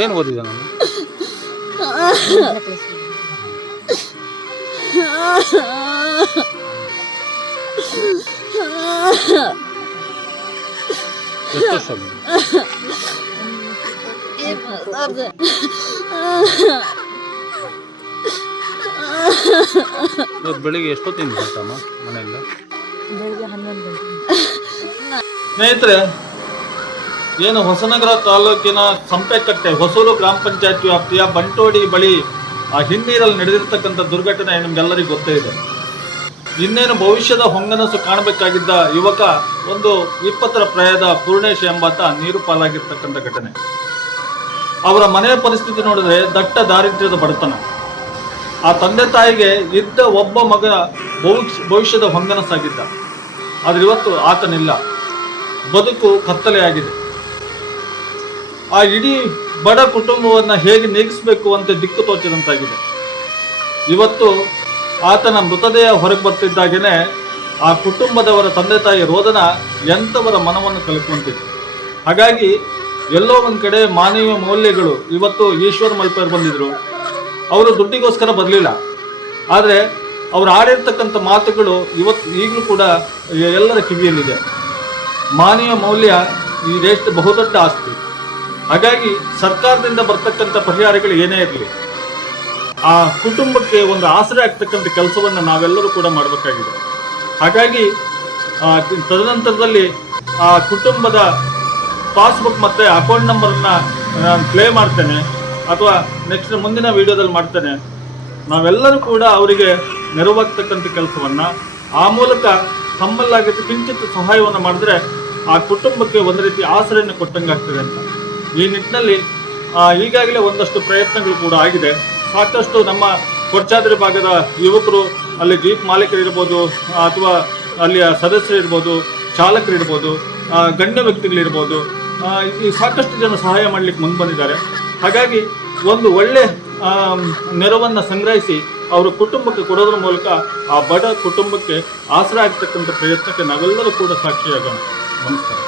ಏನು ಓದಿದ ನಾನು? ಇವತ್ತು ಬೆಳಿಗ್ಗೆ ಎಷ್ಟೊತ್ತಿನ ಮನೆಯಿಂದ? ಸ್ನೇಹಿತರೆ, ಏನು ಹೊಸನಗರ ತಾಲೂಕಿನ ಸಂಪೆಕಟ್ಟೆ ಹೊಸೂರು ಗ್ರಾಮ ಪಂಚಾಯತ್ ವ್ಯಾಪ್ತಿಯ ಬಂಟೋಡಿ ಬಳಿ ಆ ಹಿನ್ನೀರಲ್ಲಿ ನಡೆದಿರ್ತಕ್ಕಂಥ ದುರ್ಘಟನೆ ನಮ್ಗೆಲ್ಲರಿಗೂ ಗೊತ್ತೇ ಇದೆ. ಇನ್ನೇನು ಭವಿಷ್ಯದ ಹೊಂಗನಸು ಕಾಣಬೇಕಾಗಿದ್ದ ಯುವಕ ಒಂದು ಇಪ್ಪತ್ತರ ಪ್ರಾಯದ ಪೂರ್ಣೇಶ್ ಎಂಬಾತ ನೀರು ಪಾಲಾಗಿರ್ತಕ್ಕಂಥ ಘಟನೆ. ಅವರ ಮನೆಯ ಪರಿಸ್ಥಿತಿ ನೋಡಿದ್ರೆ ದಟ್ಟ ದಾರಿದ್ರ್ಯದ ಬಡತನ. ಆ ತಂದೆ ತಾಯಿಗೆ ಇದ್ದ ಒಬ್ಬ ಮಗ ಭವಿಷ್ಯ ಭವಿಷ್ಯದ ಹೊಂಗನಸಾಗಿದ್ದ. ಆದ್ರೆ ಇವತ್ತು ಆತನಿಲ್ಲ. ಬದುಕು ಕತ್ತಲೆಯಾಗಿದೆ ಆ ಇಡೀ ಬಡ ಕುಟುಂಬವನ್ನ ಹೇಗೆ ನೀಗಿಸಬೇಕು ಅಂತ ದಿಕ್ಕು ತೋಚದಂತಾಗಿದೆ. ಇವತ್ತು ಆತನ ಮೃತದೇಹ ಹೊರಗೆ ಬರ್ತಿದ್ದಾಗೇನೆ ಆ ಕುಟುಂಬದವರ ತಂದೆ ತಾಯಿ ರೋದನ ಎಂಥವರ ಮನವನ್ನು ಕಲಿಕುವಂತಿದೆ ಹಾಗಾಗಿ ಎಲ್ಲೋ ಒಂದು ಕಡೆ ಮಾನವೀಯ ಮೌಲ್ಯಗಳು ಇವತ್ತು ಈಶ್ವರ ಮಲ್ಪೇರ್ ಬಂದಿದ್ರು. ಅವರು ದುಡ್ಡಿಗೋಸ್ಕರ ಬರಲಿಲ್ಲ. ಆದರೆ ಅವ್ರು ಆಡಿರ್ತಕ್ಕಂಥ ಮಾತುಗಳು ಇವತ್ತು ಈಗಲೂ ಕೂಡ ಎಲ್ಲರ ಕಿವಿಯಲ್ಲಿದೆ. ಮಾನೀಯ ಮೌಲ್ಯ ಈ ದೇಶದ ಬಹುದೊಡ್ಡ ಆಸ್ತಿ. ಹಾಗಾಗಿ ಸರ್ಕಾರದಿಂದ ಬರ್ತಕ್ಕಂಥ ಪರಿಹಾರಗಳು ಏನೇ ಇರಲಿ, ಆ ಕುಟುಂಬಕ್ಕೆ ಒಂದು ಆಸರೆ ಆಗ್ತಕ್ಕಂಥ ಕೆಲಸವನ್ನು ನಾವೆಲ್ಲರೂ ಕೂಡ ಮಾಡಬೇಕಾಗಿದೆ. ಹಾಗಾಗಿ ತದನಂತರದಲ್ಲಿ ಆ ಕುಟುಂಬದ ಪಾಸ್ಬುಕ್ ಮತ್ತು ಅಕೌಂಟ್ ನಂಬರನ್ನ ನಾನು ಪ್ಲೇ ಮಾಡ್ತೇನೆ ಅಥವಾ ನೆಕ್ಸ್ಟ್ ಮುಂದಿನ ವಿಡಿಯೋದಲ್ಲಿ ಮಾಡ್ತೇನೆ. ನಾವೆಲ್ಲರೂ ಕೂಡ ಅವರಿಗೆ ನೆರವಾಗ್ತಕ್ಕಂಥ ಕೆಲಸವನ್ನು ಆ ಮೂಲಕ ತಮ್ಮಲ್ಲಾಗಿದ್ದ ಕಿಂಚಿತ್ ಸಹಾಯವನ್ನು ಮಾಡಿದ್ರೆ ಆ ಕುಟುಂಬಕ್ಕೆ ಒಂದು ರೀತಿ ಆಸರೆಯನ್ನು ಕೊಟ್ಟಂಗಾಗ್ತದೆ ಅಂತ. ಈ ನಿಟ್ಟಿನಲ್ಲಿ ಈಗಾಗಲೇ ಒಂದಷ್ಟು ಪ್ರಯತ್ನಗಳು ಕೂಡ ಆಗಿದೆ. ಸಾಕಷ್ಟು ನಮ್ಮ ಕೊಡ್ಚಾದ್ರಿ ಭಾಗದ ಯುವಕರು, ಅಲ್ಲಿ ಜೀಪ್ ಮಾಲೀಕರಿರ್ಬೋದು ಅಥವಾ ಅಲ್ಲಿಯ ಸದಸ್ಯರಿರ್ಬೋದು ಚಾಲಕರಿರ್ಬೋದು ಗಣ್ಯ ವ್ಯಕ್ತಿಗಳಿರ್ಬೋದು ಈ ಸಾಕಷ್ಟು ಜನ ಸಹಾಯ ಮಾಡಲಿಕ್ಕೆ ಮುಂದೆ ಬಂದಿದ್ದಾರೆ. ಹಾಗಾಗಿ ಒಂದು ಒಳ್ಳೆ ನೆರವನ್ನ ಸಂಗ್ರಹಿಸಿ ಅವರ ಕುಟುಂಬಕ್ಕೆ ಕೊಡೋದ್ರ ಮೂಲಕ ಆ ಬಡ ಕುಟುಂಬಕ್ಕೆ ಆಸರೆ ಆಗ್ತಕ್ಕಂಥ ಪ್ರಯತ್ನಕ್ಕೆ ನಾವೆಲ್ಲರೂ ಕೂಡ ಸಾಕ್ಷಿಯಾಗೋಣ. ನಮಸ್ಕಾರ.